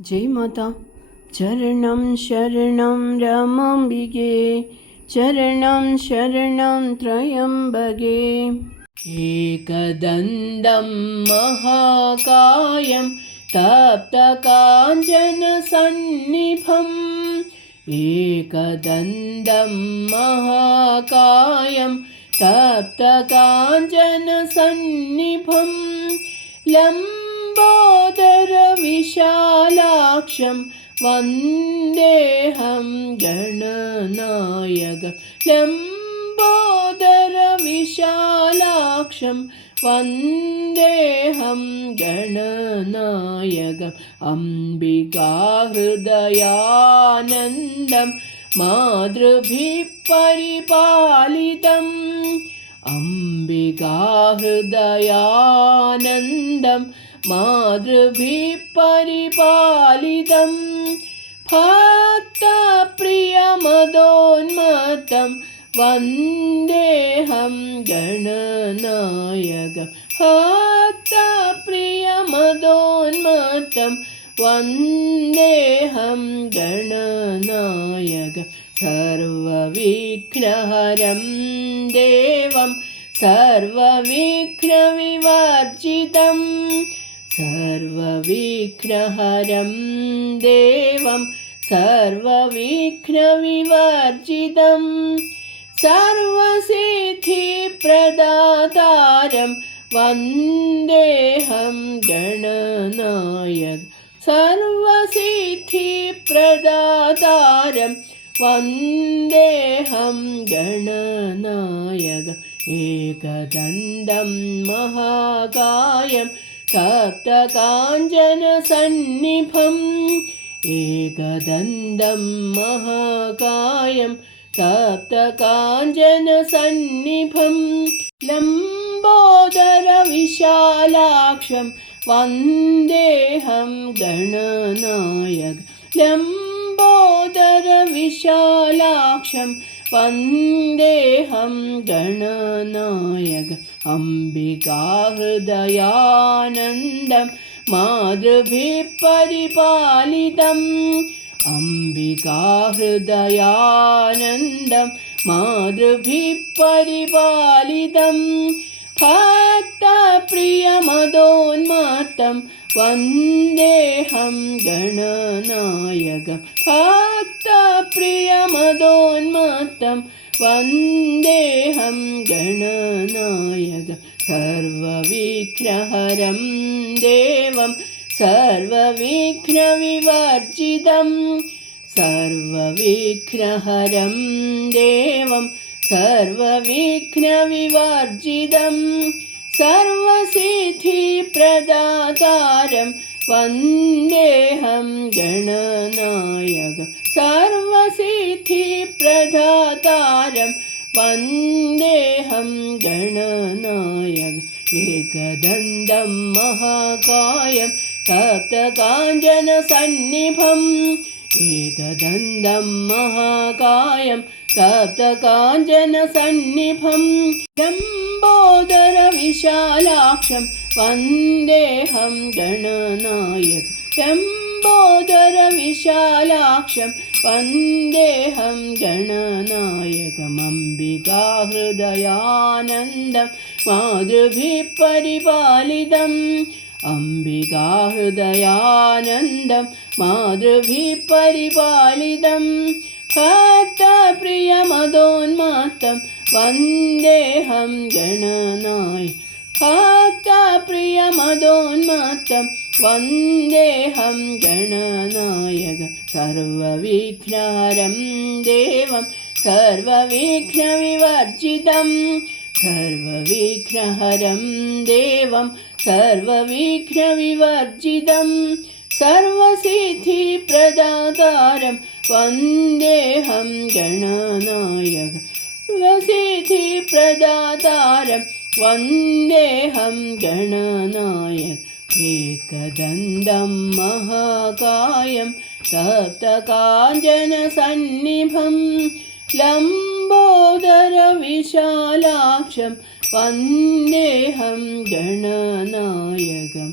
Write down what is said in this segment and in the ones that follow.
जय माता। चरणं शरणं रमाम्बिके, चरणं शरणं त्र्यम्बके। एकदन्तं महाकायं तप्तकाञ्चनसन्निभम्, एकदन्तं महाकायं तप्तकाञ्चनसन्निभं, लम्बोदरविशालाक्षं वन्देऽहं गणनायकं। लम्बोदरविशालाक्षं वन्देऽहं गणनायकम्। अम्बिकाहृदयानन्दं मातृभिः परिपालितम्, अम्बिकाहृदयानन्दं मातृभिः परिपालितं। भक्तप्रियमदोन्मत्तं वन्देऽहं गणनायकम्। भक्तप्रियमदोन्मत्तं वन्देऽहं गणनायकम्। सर्वविघ्नहरं देवं सर्वविघ्नविवर्जितं, सर्वविघ्नहरं देवं सर्वविघ्नविवर्जितं, सर्वसिद्धिप्रदातारं वन्देऽहं गणनायकम्। सर्वसिद्धिप्रदातारं वन्देऽहं गणनायकम्। एकदन्तं महाकायं तप्तकाञ्चनसन्निभम्, एकदन्तं महाकायं तप्तकाञ्चनसन्निभं, लम्बोदरविशालाक्षं वन्देऽहं गणनायकम्। लम्बोदरविशालाक्षं वन्देऽहं गणनायकम्। अम्बिकाहृदयानन्दं मातृभिः परिपालितम्, अम्बिकाहृदयानन्दं मातृभिः परिपालितं। भक्तप्रियमदोन्मत्तं वन्देऽहं गणनायकम्। भक्तप्रियमदोन्मत्तं वन्देऽहं गणनायकम्। सर्वविघ्नहरं देवं सर्वविघ्नविवर्जितं, सर्वविघ्नहरं देवं सर्वविघ्नविवर्जितं, सर्वसिद्धिप्रदातारं वन्देऽहं गणनायकम्। सर्वसिद्धिप्रदातारं वन्देऽहं गणनायकम्। एकदन्तं महाकायं तप्तकाञ्चनसन्निभम्, एकदन्तं महाकायं तप्तकाञ्चनसन्निभं, लम्बोदरविशालाक्षं वन्देऽहं गणनायकम्। लम्बोदरविशालाक्षं वन्देऽहं गणनायकम्। अम्बिकाहृदयानन्दं मातृभिः परिपालितम्, अम्बिकाहृदयानन्दं मातृभिः परिपालितं। भक्तप्रियमदोन्मत्तं वन्देऽहं गणनायकम्। भक्तप्रियमदोन्मत्तं वन्देऽहं गणनायकम्। सर्वविघ्नहरं देवं सर्वविघ्नविवर्जितं, सर्वविघ्नहरं देवं सर्वविघ्नविवर्जितं, सर्वसिद्धिप्रदातारं वन्देऽहं गणनायकम्। सर्वसिद्धिप्रदातारं वन्देऽहं गणनायकम्। एकदन्तं महाकायं तप्तकाञ्चनसन्निभं, लम्बोदरविशालाक्षं वन्देऽहं गणनायकम्।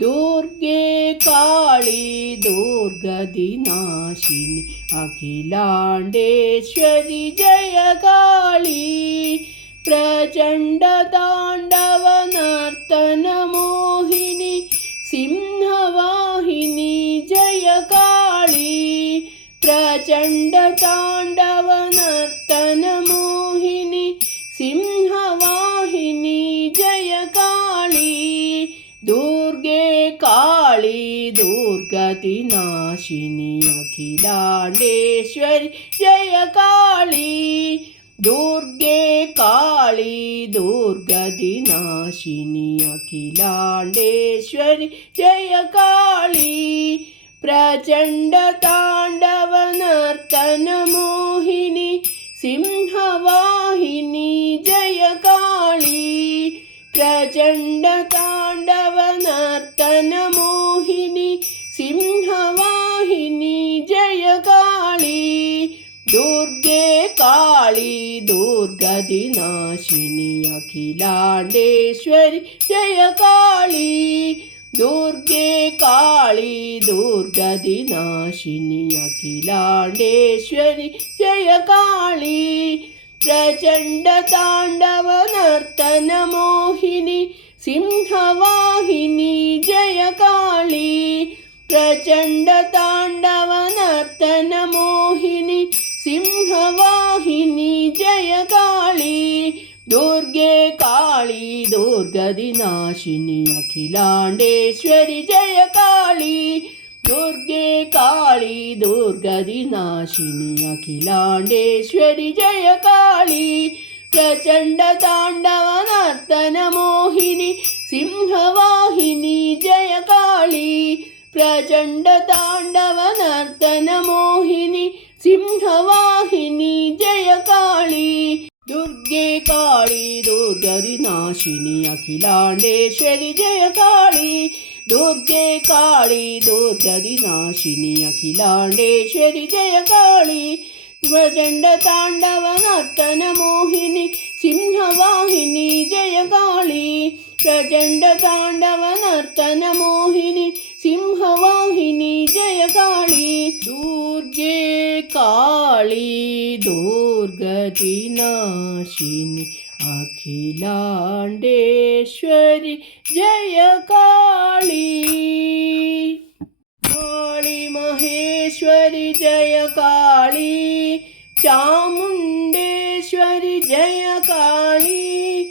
दुर्गे काळी दुर्गदिनाशिनी अखिलाण्डेश्वरि जय काळी प्रचण्ड ताण्डव नर्तन मोहिनी सिंहवाहिनी जय काळी प्रचण्ड ताण्डव नर्तन मोहिनी सिंहवाहिनी जय काळी दुर्गे काळी दुर्गतिनाशिनी अखिलाण्डेश्वरि जय काळी दुर्गे काळी दुर्गतिनाशिनी अखिलाण्डेश्वरि जय काळी प्रचण्ड ताण्डव नर्तन मोहिनी सिंहवाहिनी जय काळी प्रचण्ड ताण्डव नर्तन मोहिनी सिंहवाहिनी जय काळी दुर्गे काळी दुर्गतिनाशिनी अखिलाण्डेश्वरि जय काळी दुर्गे काळी दुर्गतिनाशिनी अखिलाण्डेश्वरि जय काळी प्रचण्ड ताण्डव नर्तन मोहिनी सिंहवाहिनी जय काळी प्रचण्ड ताण्डव नर्तन मोहिनी सिंहवाहिनी जय काळी दुर्गे काळी दुर्गतिनाशिनी अखिलाण्डेश्वरि जय काळी दुर्गे काळी दुर्गतिनाशिनी अखिलाण्डेश्वरि जय काळी प्रचण्ड ताण्डव नर्तन मोहिनी सिंहवाहिनी जय काळी प्रचण्ड ताण्डव नर्तन मोहिनी सिंहवाहिनी जय काळी दुर्गे काळी दुर्गतिनाशिनी अखिलाण्डेश्वरि जय काळी दुर्गे काळी दुर्गतिनाशिनी अखिलाण्डेश्वरि जय काळी प्रचण्ड ताण्डव नर्तन मोहिनी सिंहवाहिनी जय काळी प्रचण्ड ताण्डव नर्तन मोहिनी सिंहवाहिनी जय काळी दुर्गे काळी दुर्गतिनाशिनी अखिलाण्डेश्वरि जय काळी काळी महेश्वरि जय काळी चामुण्डेश्वरि जय काळी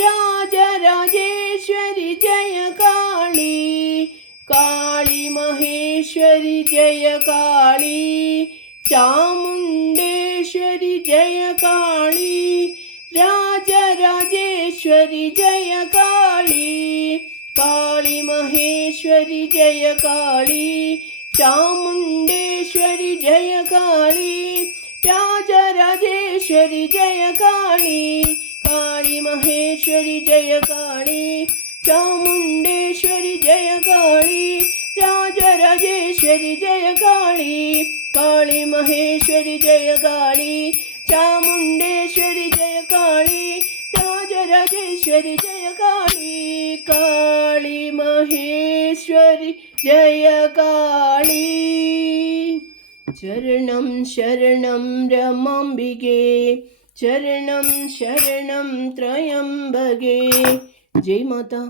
राजराजेश्वरि जय काळी काळी महेश्वरि जय काळी चामुण्डेश्वरि जय काळी राजराजेश्वरि जय काळी काळी महेश्वरि जय काळी चामुण्डेश्वरि जय काळी राजराजेश्वरि जय काळी काळी महेश्वरि जय काळी चामुण्डेश्वरि जय काळी राजराजेश्वरि जय काळी काळी महेश्वरि जय काळी चामुण्डेश्वरि जय काळी राजराजेश्वरि जय काळी काळी महेश्वरि जय काळी चरणं शरणं रमाम्बिके चरणं शरणं त्र्यम्बके जय माता।